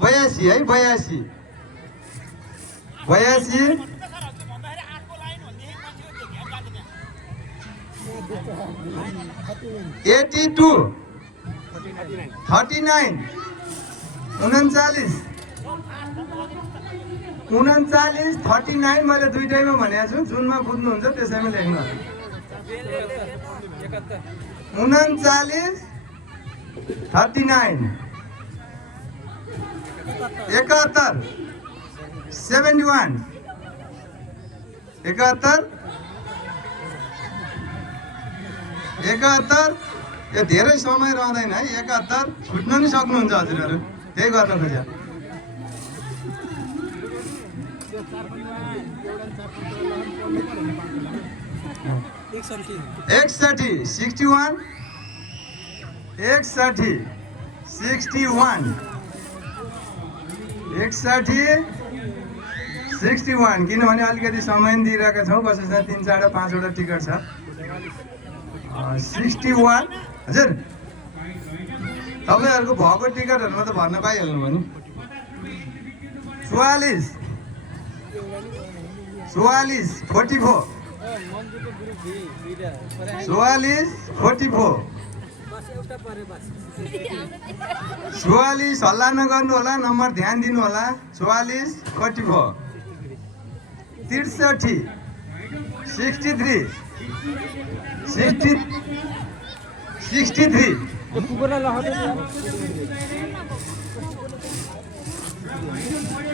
82 है 82 82 39 39 मैले दुईटैमा भनेको छु जुनमा बुझ्नुहुन्छ त्यसैमा लेख्नु 39 39 71 71 यो धेरै समय रहँदैन है 71 छुट्न नि सक्नुहुन्छ हजुरहरू त्यही गर्न खोज्या 61 61 61 किनभने अलिकति समय दिइरहेका छौँ कसैसँग 3 4 5 वटा टिकट छ 61 हजुर तपाईँहरूको भएको टिकटहरूमा त भर्न पाइहाल्नु भयो नि 44 44 44 हल्ला नगर्नु होला नम्बर ध्यान दिनु होला 44 44 63 63 63 63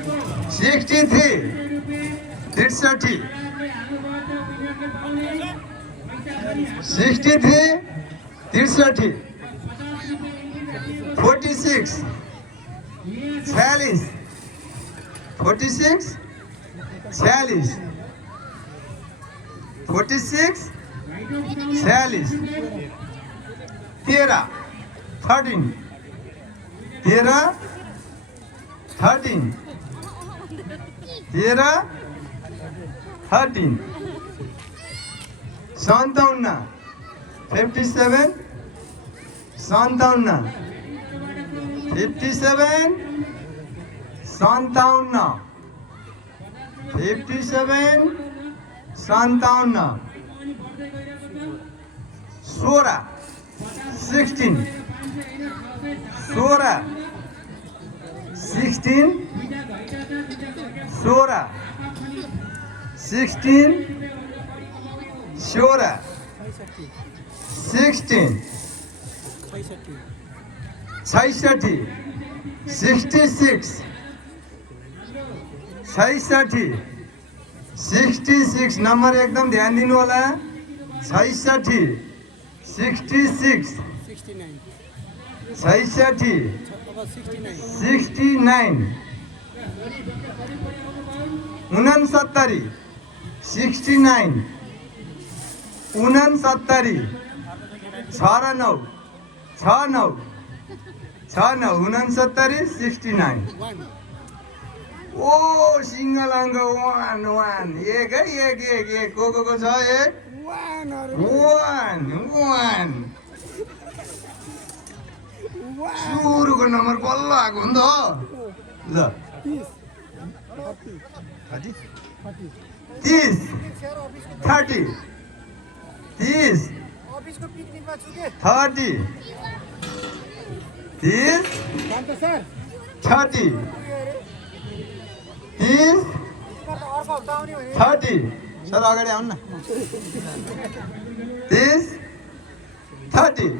46 46 13 13 57 57 57 57 16 16 66 नम्बर एकदम ध्यान दिनु होला 66 66 69 69 69 ओ सिंगल अङ्क 1 एक है एक को छ एक 1 सुरुको नम्बर बल्ल आएको हो नि त ल 30 30 30 सर अगाडि आउनु न 30 30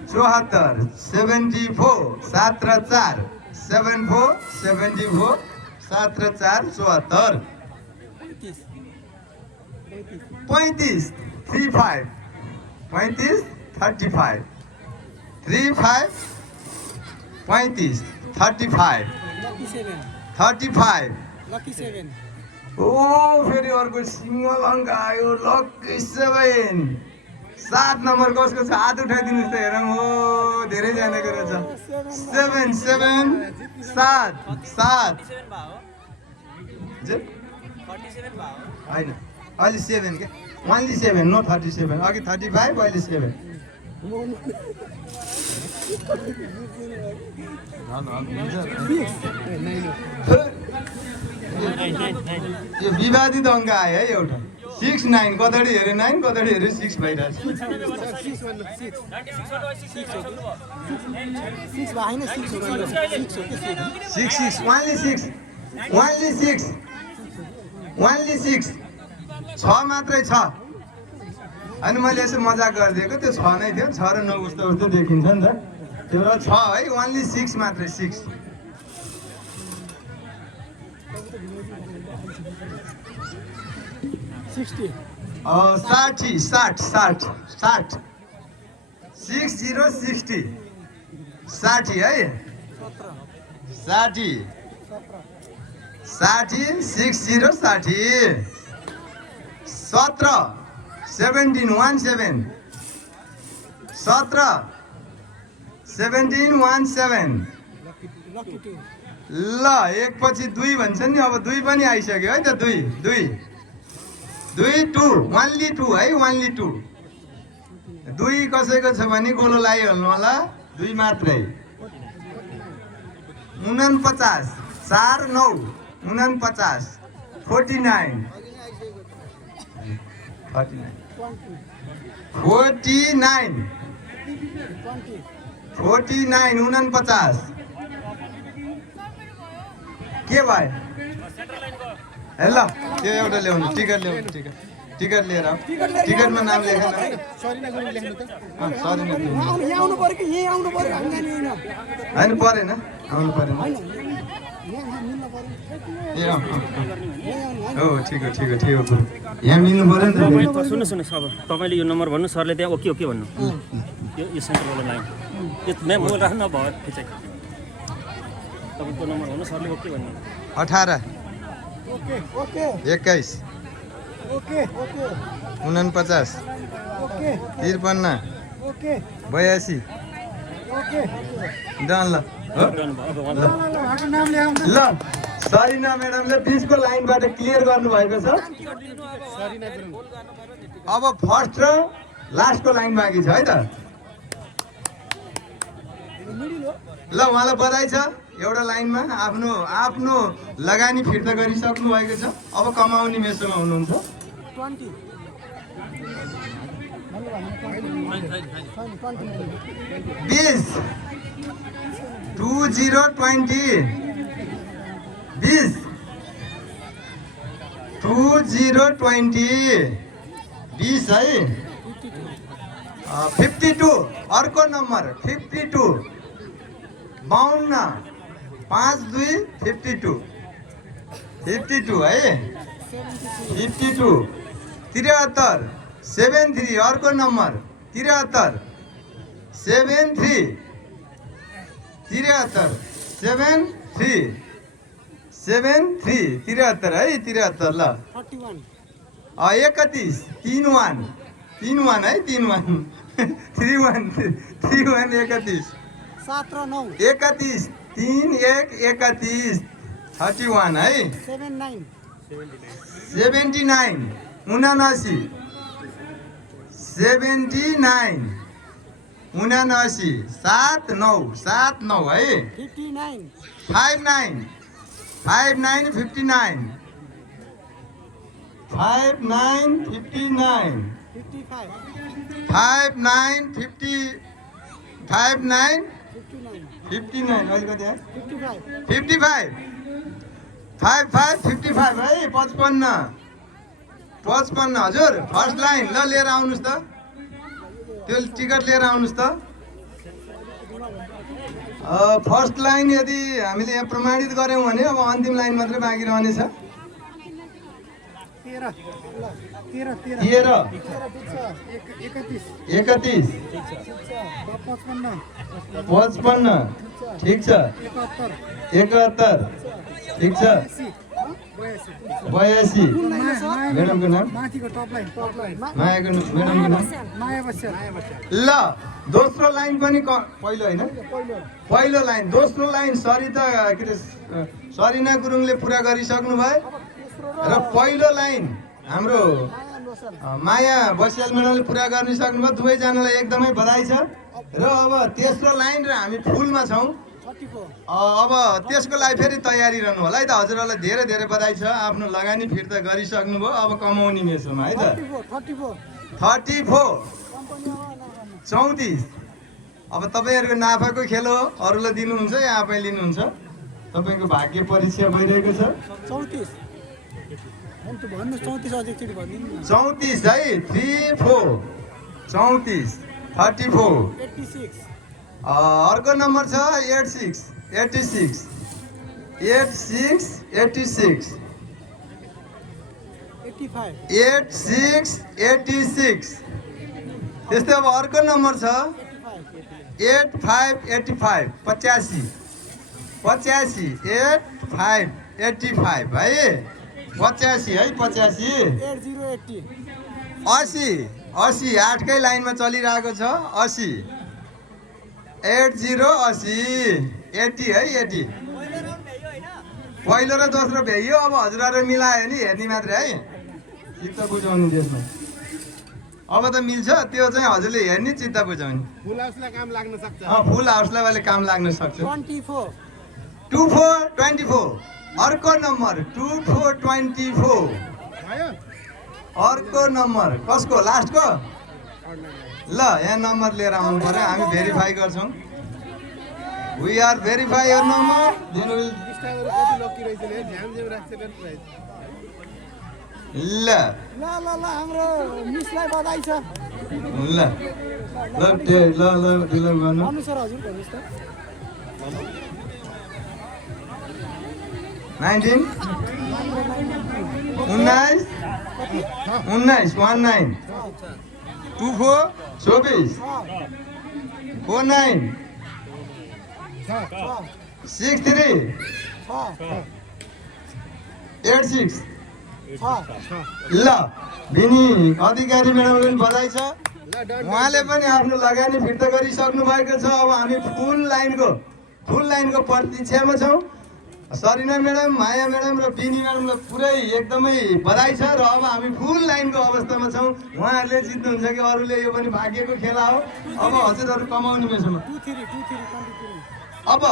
74 74 7 र 4 74 7 र 4 74 35 35 35 35 35 35 35 35 ओ फेरि अर्को सिंगल अङ्क आयो लकी 7 7 नम्बर कसको छ हात उठाइदिनुहोस् त हेरौँ हो धेरैजनाको रहेछ 7 7 7 होइन अहिले 7 के ओन्ली 7 नो 37 अघि 35 अहिले 7 यो विवादित अङ्क आयो है एउटा 6 9 कतडी हेऱ्यो 9 कतडी हेऱ्यो 6 भइरहेछ 6 ओन्ली 6 छ मात्रै छ अनि मैले यसो मजाक गरिदिएको त्यो 6 नै थियो 6 र 9 उस्तो उस्तो देखिन्छ नि त त्यो र 6 है ओन्ली 6 मात्रै 6 60 60 है 60 60 17 17 ल एक पछि 2 भन्छ नि अब 2 पनि आइसक्यो है त 2 2 ओन्ली 2 है ओन्ली 2 2 कसैको छ भने गोलो लगाइहाल्नु होला 2 मात्रै 49 4 9 49 49 49 के भयो ल त्यो एउटा ल्याउनु टिकट ल्याउनु टिकट लिएर टिकटमा नाम लेखेन होइन परेन आउनु परेन ए हो ठिक हो यहाँ मिल्नु पऱ्यो नि त सुन्नुहोस् अब तपाईँले यो नम्बर भन्नु सरले त्यहाँ ओके ओके भन्नु यो सेन्टरवाला लाइन यो म्याम मोबाइल राख्नु भयो खिचाइ तपाईँको नम्बर भन्नु सरले ओके भन्नु 18 21 49 53 82 डन ल ल सरिना म्याडमले 20 को लाइनबाट क्लियर गर्नुभएको छ अब फर्स्ट र लास्टको लाइन बाँकी छ है त ल उहाँलाई बधाई छ एउटा लाइनमा आफ्नो लगानी फिर्ता गरिसक्नु भएको छ अब कमाउने मेसोमा हुनुहुन्छ 20 है 52 अर्को नम्बर 52 52 5 2 52 है 52 73 73 अर्को नम्बर 73 73 है 73 ल 31 31 है 31 31 31 31 3 1 31 31 है 79 79 7 9 है 59 59 59 अहिले कति है 55 है 55 हजुर फर्स्ट लाइन ल लिएर आउनुहोस् त त्यो टिकट लिएर आउनुहोस् त फर्स्ट लाइन यदि हामीले यहाँ प्रमाणित गऱ्यौँ भने अब अन्तिम लाइन मात्रै बाँकी रहनेछ 31 55 ठिक छ 71 ठिक छ 82 म्याडमको नाम मायाको म्याडमको नाम ल दोस्रो लाइन पनि पहिलो होइन पहिलो लाइन दोस्रो लाइन सरिता के अरे सरिना गुरुङले पुरा गरिसक्नु भयो र पहिलो लाइन हाम्रो माया बस्याल म्याडमले पुरा गर्न सक्नुभयो। दुवैजनालाई एकदमै बधाई छ। र अब तेस्रो लाइन र हामी फुलमा छौँ। अब त्यसको लागि फेरि तयारी रहनु होला है त। हजुरहरूलाई धेरै धेरै बधाई छ। आफ्नो लगानी फिर्ता गरिसक्नुभयो। अब कमाउने मेसोमा है त। 34 34। अब तपाईँहरूको नाफाको खेल हो। अरूलाई दिनुहुन्छ या आफै लिनुहुन्छ? तपाईँको भाग्य परीक्षा भइरहेको छ। 34 है। 34 34 34। अर्को नम्बर छ 86 86 86 86 86 86। त्यस्तै अब अर्को नम्बर छ 85 85 85 85 85 85 है। 85 है। 85 80 80 8कै लाइनमा चलिरहेको छ। 80 80 80 80 है। 80 पहिलो र दोस्रो भ्याइयो। अब हजुरहरू मिलायो नि हेर्ने मात्रै है। चित्त बुझाउने त्यसमा अब त मिल्छ। त्यो चाहिँ हजुरले हेर्ने चित्त बुझाउने। फुल हाउसलाई काम लाग्न सक्छ। फुल हाउसलाई वाले काम लाग्न सक्छ। 24 24 अर्को नम्बर 24 24। अर्को नम्बर कसको? लास्टको। ल यहाँ नम्बर लिएर आउनु पर्यो। हामी भेरिफाई गर्छौँ। We are verify your number. ल हाम्रो मिसलाई बधाई छ। ल ल ल ल गर्नु। अनुसार हजुर भन्नुहोस् त। 19 19 19 24 24 49 63 86। ल बिनी अधिकारी म्याडमले पनि बधाई छ। उहाँले पनि आफ्नो लगानी फिर्ता गरिसक्नु भएको छ। अब हामी फुल लाइनको प्रतीक्षामा छौँ। सरिना म्याडम, माया म्याडम र बिनी म्याडमलाई पुरै एकदमै बधाई छ। र अब हामी फुल लाइनको अवस्थामा छौँ। उहाँहरूले जित्नुहुन्छ कि अरूले, यो पनि भाग्यको खेला हो। अब हजुरहरू कमाउने मेसोमा। अब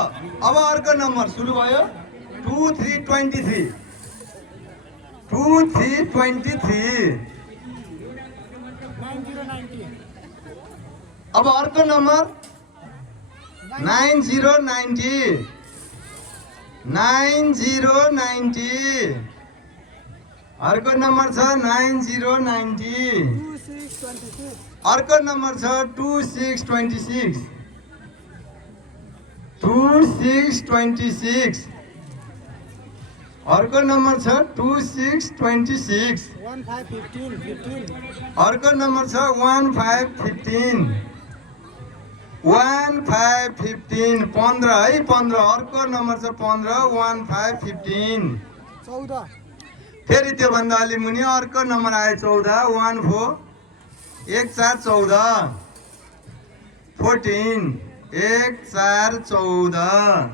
अर्को नम्बर सुरु भयो। 23 23 23 23। अब अर्को नम्बर 90 90 90 90। अर्को नम्बर छ 90 90। अर्को नम्बर छ 26 26 26 26। अर्को नम्बर छ 26 26। अर्को नम्बर छ 15 15 15 15 15 है। 15 अर्को नम्बर छ 15 15 15। फेरि त्योभन्दा अलि मुनि अर्को नम्बर आयो 14 14 1 4 14 14 1 4 14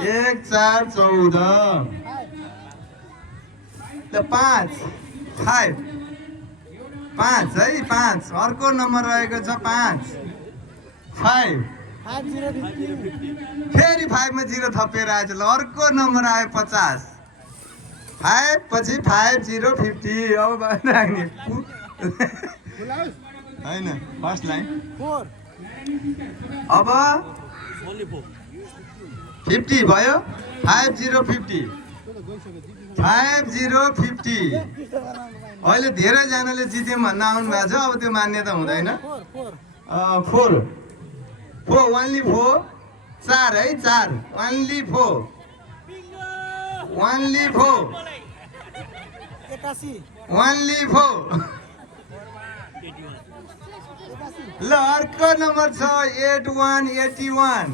1 4 14। 5 5 5 है। 5 अर्को नम्बर रहेको छ 5 5। फेरि 5 मा 0 थपेर आएछ। ल अर्को नम्बर आयो 50 5 पछि 5 0 50। अब राख्ने होइन फर्स्ट लाइन। अब 50 भयो। 5 0 50 5 0 50। अहिले धेरैजनाले जित्यौँ भन्न आउनु भएको छ। अब त्यो मान्यता हुँदैन। 4 ओन्ली 4 4 है। 4 ओन्ली 4 ओन्ली 4 ओन्ली 4। ल अर्को नम्बर छ 81 81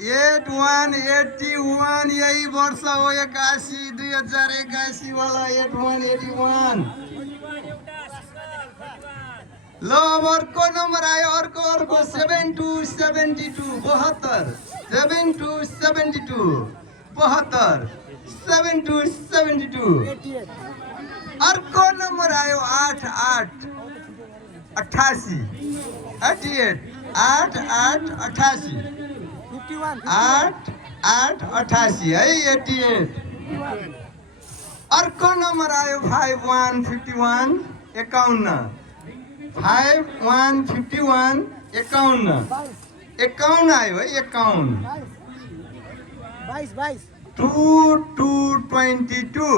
81 81। यही वर्ष हो 81 2081 वाला 81 81। ल अब अर्को नम्बर आयो। अर्को 72 72 72 72 72 72 72 72 अर्को नम्बर आयो 88 88 88 88 51 88 है 88। अर्को नम्बर आयो 5151 51 5151 51 51 आयो है 51 22 2222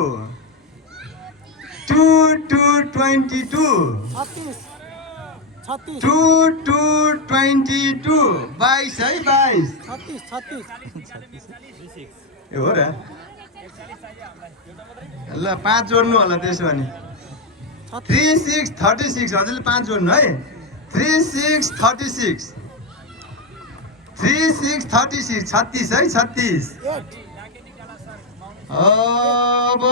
2222 36 2222 22 है 22 36 ए हो र ल 5 जोड्नु होला त्यसो भने 3636 हजुरले 5 जोड्नु है 3636 3636 36 है 36 अब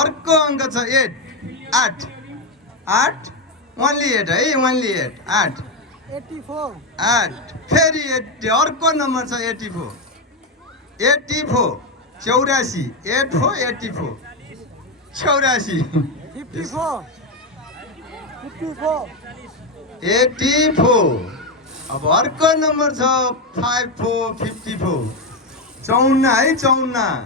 अर्को अङ्क छ 8 8 ओन्ली 8 है ओन्ली 8 84 फेरि 80 अर्को नम्बर छ 84 84 84 84 84 84 अब अर्को नम्बर छ 54 54 है 54 54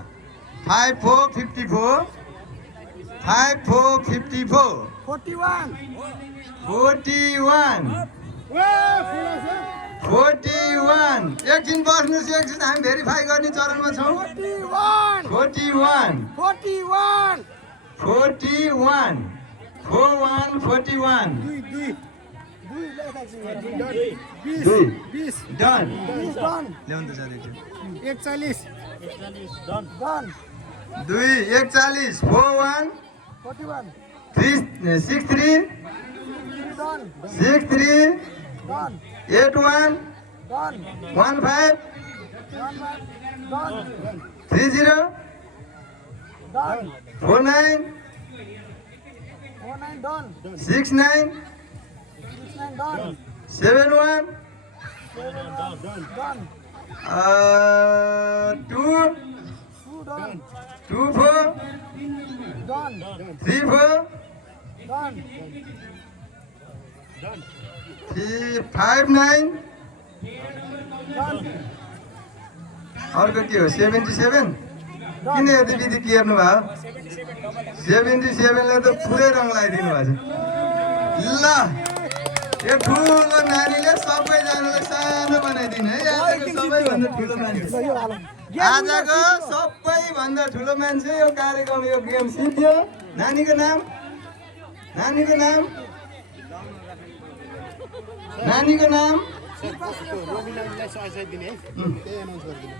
41 एकछिन बस्नुहोस् एकछिन हामी भेरिफाई गर्ने चरणमा छौँ 41 डन ल्याउनु त जाँदै 41 2 41 41 63 81 15 30 49 69 71 2 24 34 59 अर्को के हो 77 किन यति विधि के हेर्नु भयो 77 ले त पुरै रङ लगाइदिनु भएको छ ल यो ठुलो नानीले सबैजनालाई सानो बनाइदिनु है आजको सबैभन्दा ठुलो मान्छे यो कार्यक्रम यो गेम सिद्धियो नानीको नाम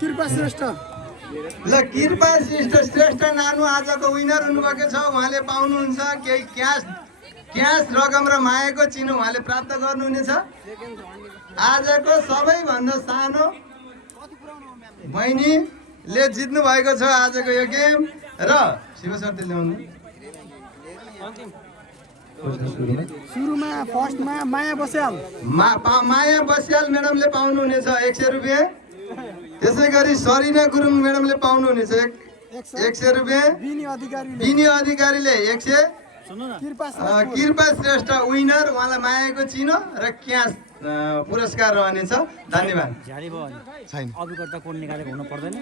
कृपा श्रेष्ठ ल कृपा श्रेष्ठ नानु आजको विनर हुनुभएको छ उहाँले पाउनुहुन्छ केही क्यास रकम र मायाको चिनो उहाँले प्राप्त गर्नुहुनेछ आजको सबैभन्दा सानो बहिनीले जित्नु भएको छ आजको यो गेम र शिव सरले ल्याउनु सुरुमा फर्स्टमा माया बस्याल माया बस्याल म्याडमले पाउनुहुनेछ 100 रुपियाँ त्यसै गरी सरिना गुरुङ म्याडमले पाउनुहुनेछ 100 रुपियाँ बिनी अधिकारीले 100 कृपा श्रेष्ठ विनर उहाँलाई मायाको चिनो र क्यास पुरस्कार रहनेछ धन्यवाद छैन अभिकर्ता कोड निकालेको हुनु पर्दैन